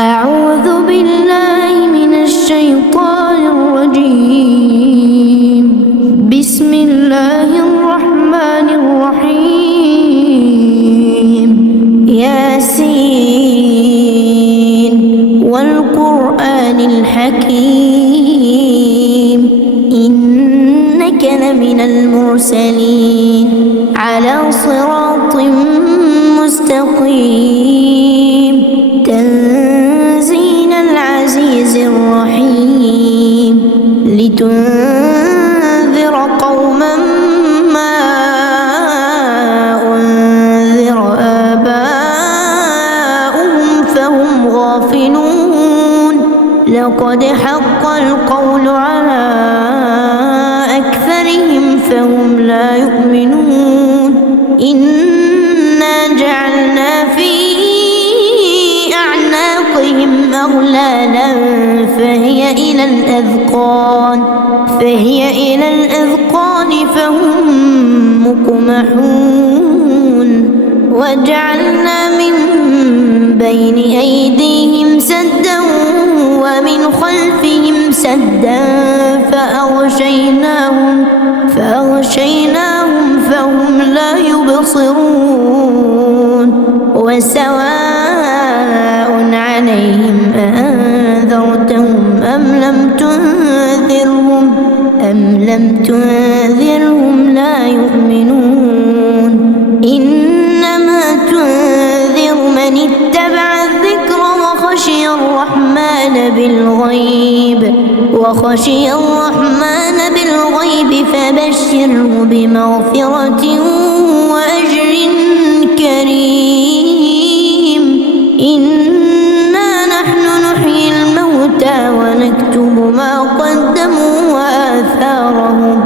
أعوذ بالله من الشيطان الرجيم. بسم الله الرحمن الرحيم. ياسين والقرآن الحكيم إنك لمن المرسلين على صراط مستقيم تنزيل العزيز الرحيم لتنذر قوما ما أنذر آباؤهم فهم غافلون. لقد حق القول على أكثرهم فهم لا يؤمنون. إنا جعلنا في أعناقهم أغلالا فهي إلى الأذقان فهم مقمحون. وجعلنا من بين أيديهم سدا ومن خلفهم سدا فأغشيناهم فهم لا يبصرون. وسواء عليهم أأنذرتهم أم لم تنذرهم لا يؤمنون. إنما تنذر من اتبع الذكر وخشي الرحمن بالغيب فبشره بمغفرة وأجر كريم. إنا نحن نحيي الموتى ونكتب ما قدموا وآثارهم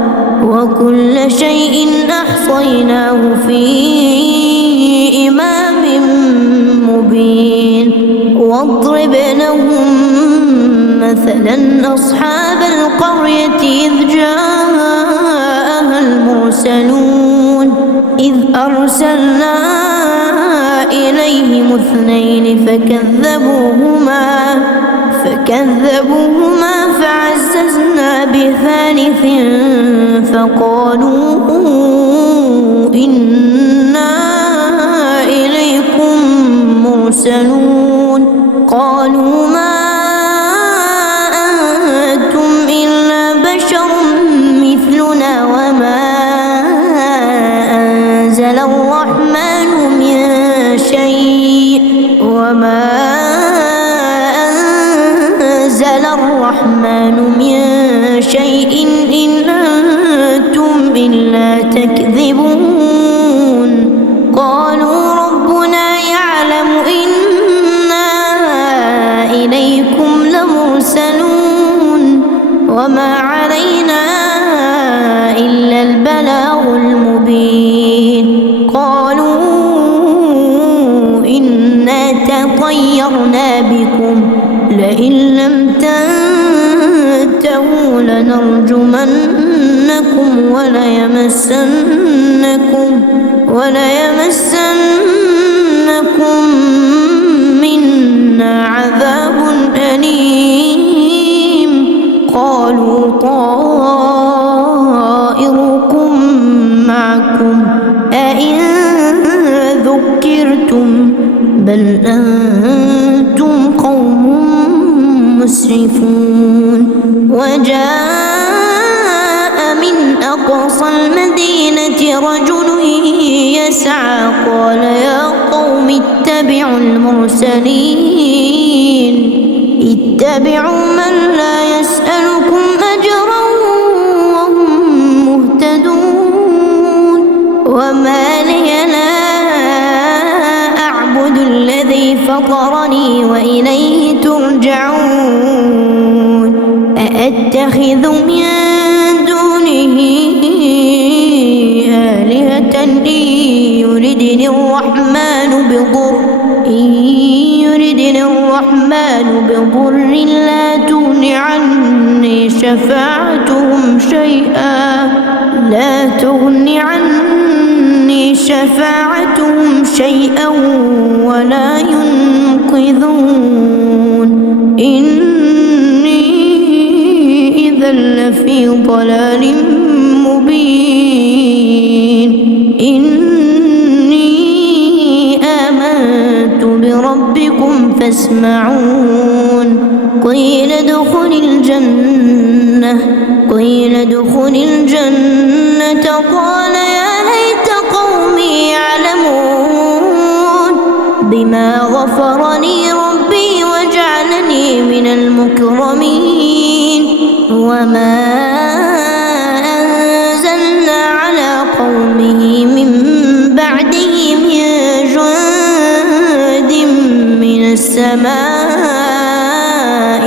وكل شيء أحصيناه في إمام مبين. واضرب لهم مثلا أصحاب القرية إذ جاءها المرسلون إذ أرسلنا إليهم 2 فكذبوهما فعززنا ب3 فقالوا إنا إليكم مرسلون. قالوا ما أنتم إلا بشر مثلنا وما أنزل الرحمن من شيء إن أنتم إلا تكذبون. قالوا ربنا يعلم إنا إليكم لمرسلون وما علينا إلا البلاغ المبين. قالوا إنا تطيرنا بكم لئن لم تنتهوا لنرجمنكم وليمسنكم منا عذاب أليم. قالوا طائركم معكم أئن ذكرتم بل أنتم قوم مسرفون. وجاء من أقصى المدينة رجل يسعى قال يا قوم اتبعوا المرسلين اتبعوا من لا يسألكم أجرا وهم مهتدون. وما لي لا أعبد الذي فطرني وإليه ترجعون. أأتخذ من دونه آلهة إن يردني الرحمن بضر لا تغن عني شفاعتهم شيئا ولا ينقذون. لفي ضلال مبين إني آمنت بربكم فاسمعون قيل ادخل الجنة قال يا ليت قومي يعلمون بما غفر لي ربي وجعلني من المكرمين وما أنزلنا على قومه من بعده من جند من السماء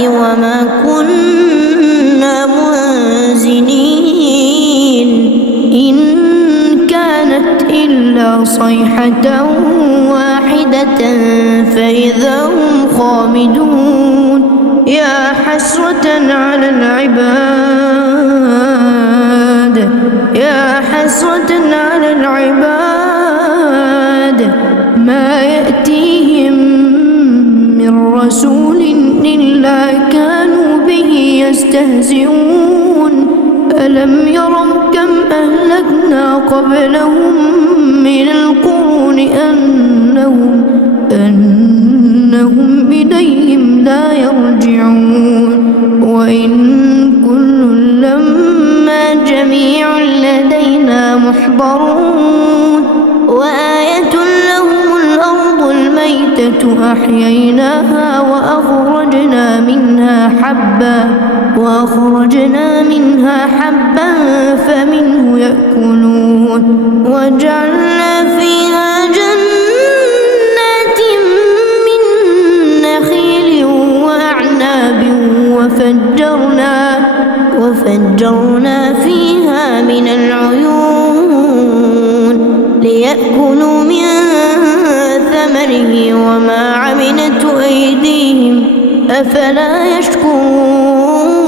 وما كنا منزلين إن كانت إلا صيحة واحدة فإذا هم خامدون يا حسرة على العباد ما يأتيهم من رسول إلا كانوا به يستهزئون ألم يروا كم أهلكنا قبلهم من القرون أنهم إليهم لا يرجعون وإن كل لما جميع لدينا محضرون وآية لهم الأرض الميتة أحييناها وأخرجنا منها حبا فمنه يأكلون وجعلنا فيها جنات من نخيل وأعناب وفجرنا فيها من العيون ليأكلوا من ثمره وما عملته أيديهم أفلا يشكرون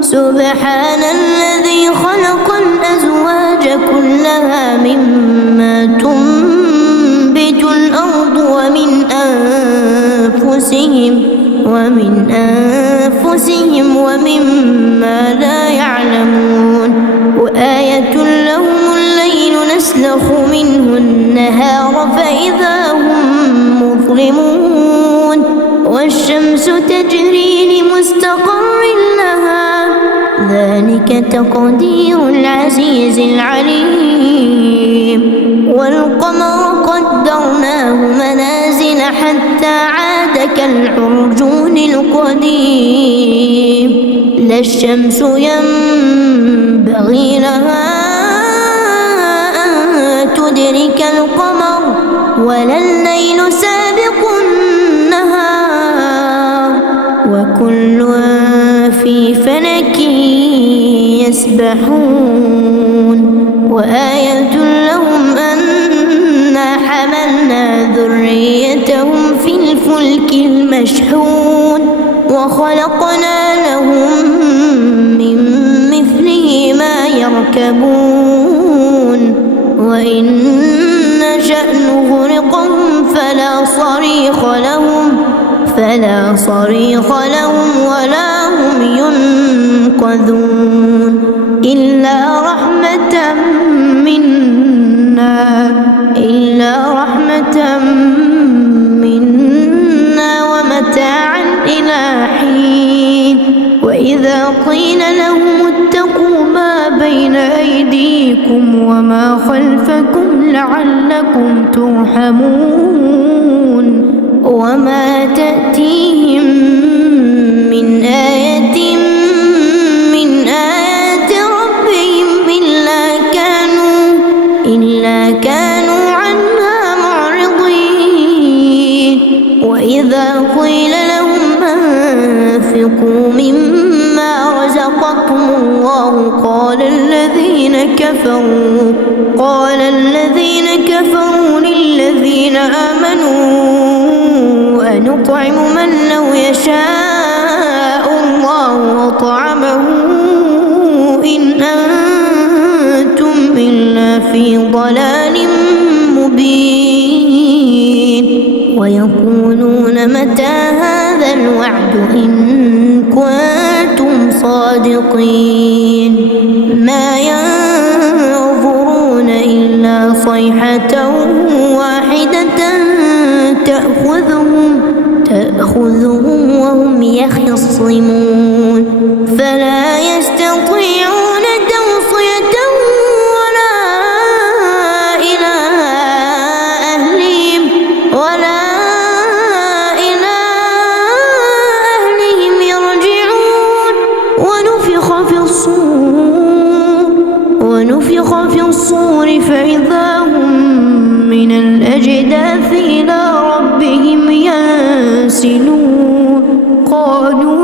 سبحان الذي خلق الأزواج كلها مما تنبت الأرض ومن أنفسهم ومما لا يعلمون وآية لهم الليل نسلخ منه النهار فإذا هم مظلمون والشمس تجري لمستقر لها ذلك تقدير العزيز العليم والقمر قدرناه منازل حتى عاد كالعرجون القديم لا الشمس ينبغي لها أن تدرك القمر ولا الليل سابق النهار وكل في فلك يسبحون وآية لهم أنا حملنا ذريتهم في الفلك المشحون وخلقنا لهم من مثله ما يركبون وإن نشأ نغرقهم فلا صريخ لهم ولا هم ينقذون إلا رحمة منا ومتاعا إلى حين وإذا قيل لهم اتقوا ما بين أيديكم وما خلفكم لعلكم ترحمون وما تأتيهم من آية من آيات ربهم إلا كانوا عنها معرضين وإذا قيل لهم أنفقوا مما رزقكم الله قال الذين كفروا للذين آمنوا أنطعم من لو يشاء الله أطعمه إن أنتم إلا في ضلال مبين ويقولون متى هذا الوعد إن كنتم الصادقين ما ينظرون إلا صيحة واحدة تأخذهم وهم يخصمون فلا يستطيعون توصية ولا إلى أهلهم يرجعون ونفخ في الصور فإذا هم من الأجداث إلى ربهم ينسلون قالوا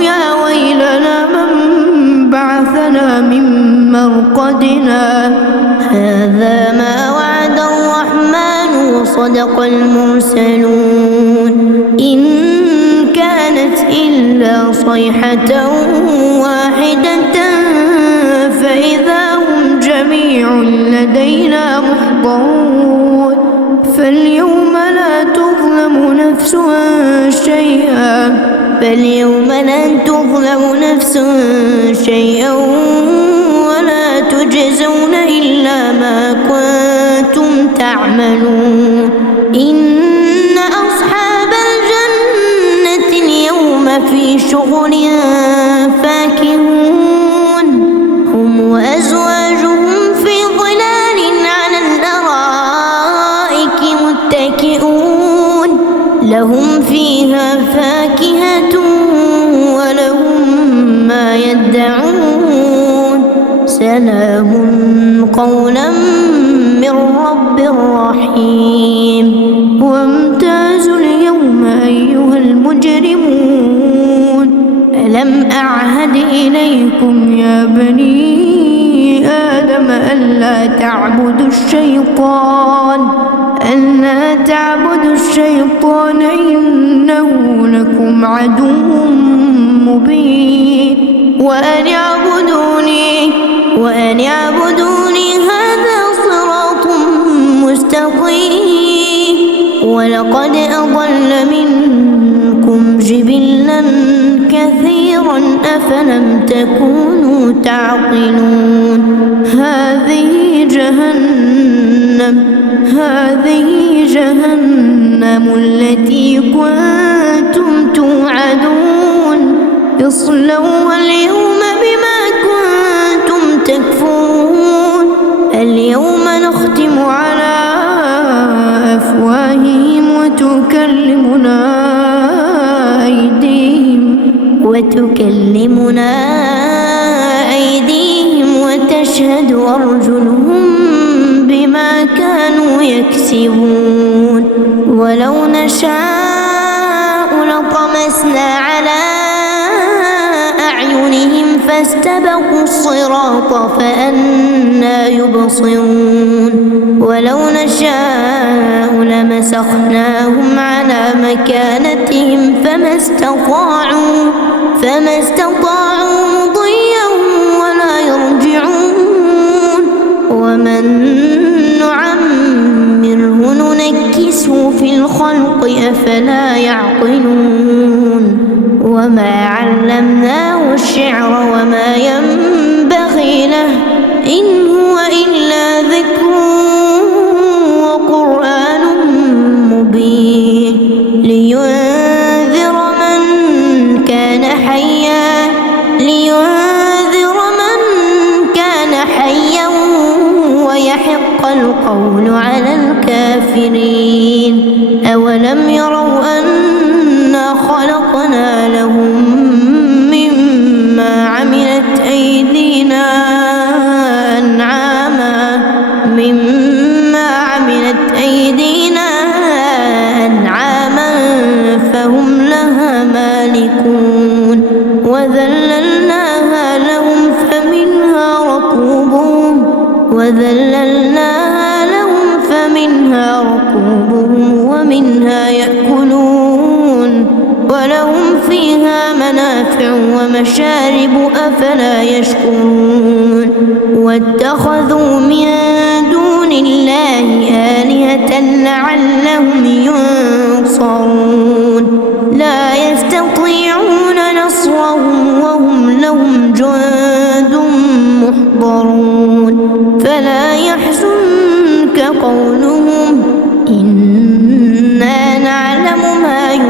يا ويلنا من بعثنا من مرقدنا هذا ما وعد الرحمن وصدق المرسلون إن كانت إلا صيحة واحدة فإذا هم جميع لدينا محضرون فاليوم لا تظلم نفس شيئا ولا تجزون إلا ما كنتم تعملون إن أصحاب الجنة اليوم في شغل فاكهون هم وأزواجهم في ظلال على الأرائك متكئون لهم فيها فاكهة ولهم ما يدعون سلام قولا من رب رحيم وامتازوا اليوم أيها المجرمون ألم أعهد إليكم يا بني آدم ألا تعبدوا الشيطان إنه لكم عدو مبين وأن اعبدوني هذا صراط مستقيم ولقد أضل منكم جبلا كثيرا أفلم تكونوا تعقلون هذه جهنم التي كنتم توعدون اصلوها اليوم بما كنتم تكفرون اليوم نختم على أفواههم وتكلمنا أيديهم وتشهد أرجلهم بما كانوا يكسبون ولو نشاء لطمسنا على أعينهم فاستبقوا الصراط فأنى يبصرون ولو نشاء لمسخناهم على مكانتهم فما استطاعوا مضيا ولا يرجعون ومن نعمره ننكسه في الخلق أفلا يعقلون وما علمناه الشعر وما ينبغي له إن هو إلا ذكر وقرآن مبين لينذر من كان حيا ويحق القول على الكافرين أولم يروا أنا خلقنا لهم مما عملت أيدينا أنعاما فهم لها مالكون وذللناها لهم فمنها ركوبهم ومنها يأكلون ولهم فيها منافع ومشارب أفلا يشكرون واتخذوا من دون الله آلهة لعلهم ينصرون لا يستطيعون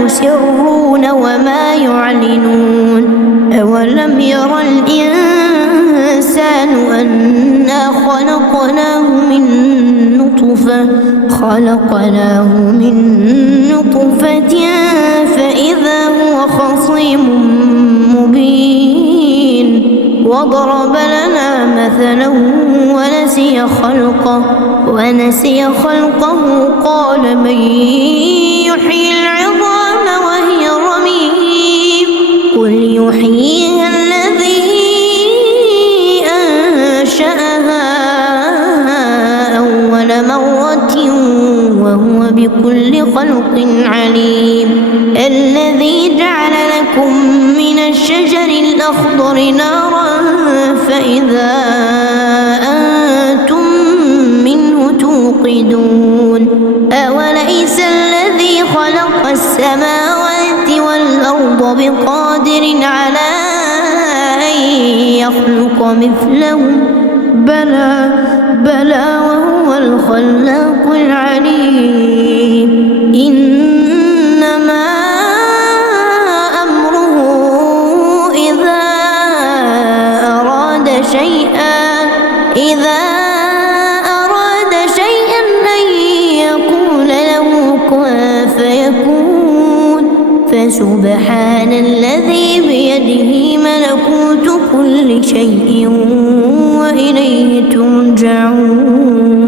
يسرون وما يعلنون أولم ير الإنسان أنا خلقناه من نطفة فإذا هو خصيم مبين وضرب لنا مثلا ونسي خلقه قال من يحيي العظام وهي رميم قل يحييها الذي أنشأها أول مرة وهو بكل خلق عليم الذي جعل لكم من الشجر الأخضر نارا فإذا أنتم منه توقدون أوليس الذي خلق السماوات والأرض بقادر على أن يخلق مثلهم بلى وهو الخلاق العليم إنما أمره إذا أراد شيئا أن يقول له كن فيكون فسبحان الذي بيده ملكوت كل شيء وإليه ترجعون.